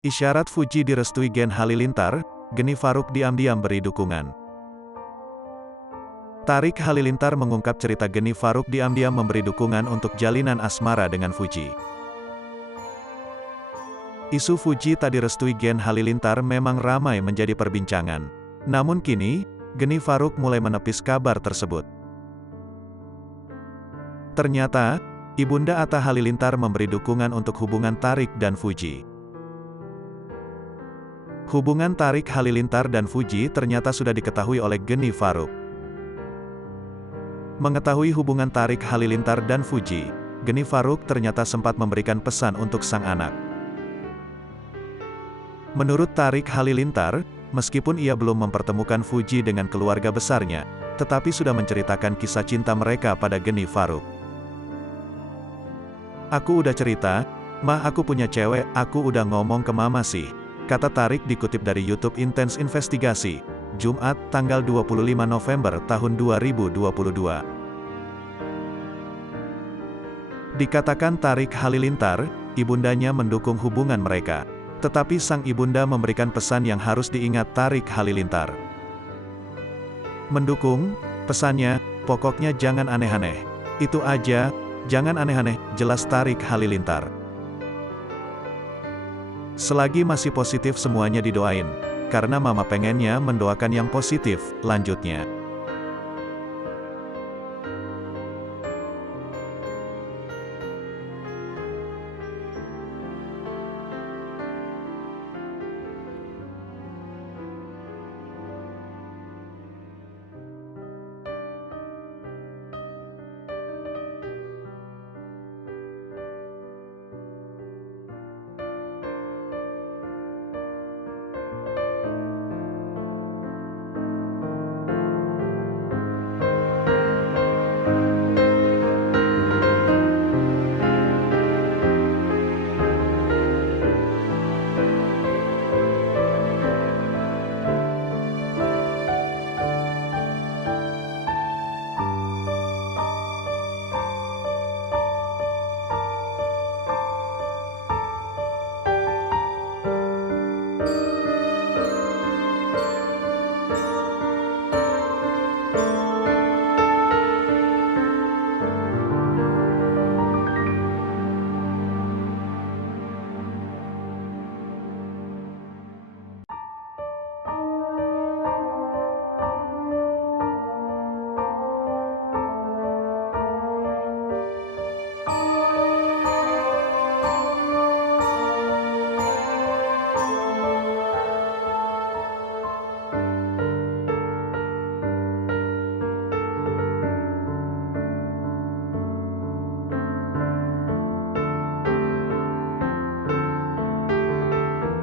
Isyarat Fuji direstui Gen Halilintar, Geni Faruk diam-diam beri dukungan. Tarik Halilintar mengungkap cerita Geni Faruk diam-diam memberi dukungan untuk jalinan asmara dengan Fuji. Isu Fuji tak direstui Gen Halilintar memang ramai menjadi perbincangan. Namun kini, Geni Faruk mulai menepis kabar tersebut. Ternyata, Ibunda Atta Halilintar memberi dukungan untuk hubungan Tarik dan Fuji. Hubungan Tarik Halilintar dan Fuji ternyata sudah diketahui oleh Geni Faruk. Mengetahui hubungan Tarik Halilintar dan Fuji, Geni Faruk ternyata sempat memberikan pesan untuk sang anak. Menurut Tarik Halilintar, meskipun ia belum mempertemukan Fuji dengan keluarga besarnya, tetapi sudah menceritakan kisah cinta mereka pada Geni Faruk. "Aku udah cerita, mah aku punya cewek, aku udah ngomong ke mama sih," kata Tarik dikutip dari YouTube Intense Investigasi, Jumat, tanggal 25 November tahun 2022. Dikatakan Tarik Halilintar, ibundanya mendukung hubungan mereka. Tetapi sang ibunda memberikan pesan yang harus diingat Tarik Halilintar. Mendukung, pesannya, pokoknya jangan aneh-aneh. Itu aja, jangan aneh-aneh, jelas Tarik Halilintar. Selagi masih positif semuanya didoain, karena mama pengennya mendoakan yang positif, lanjutnya.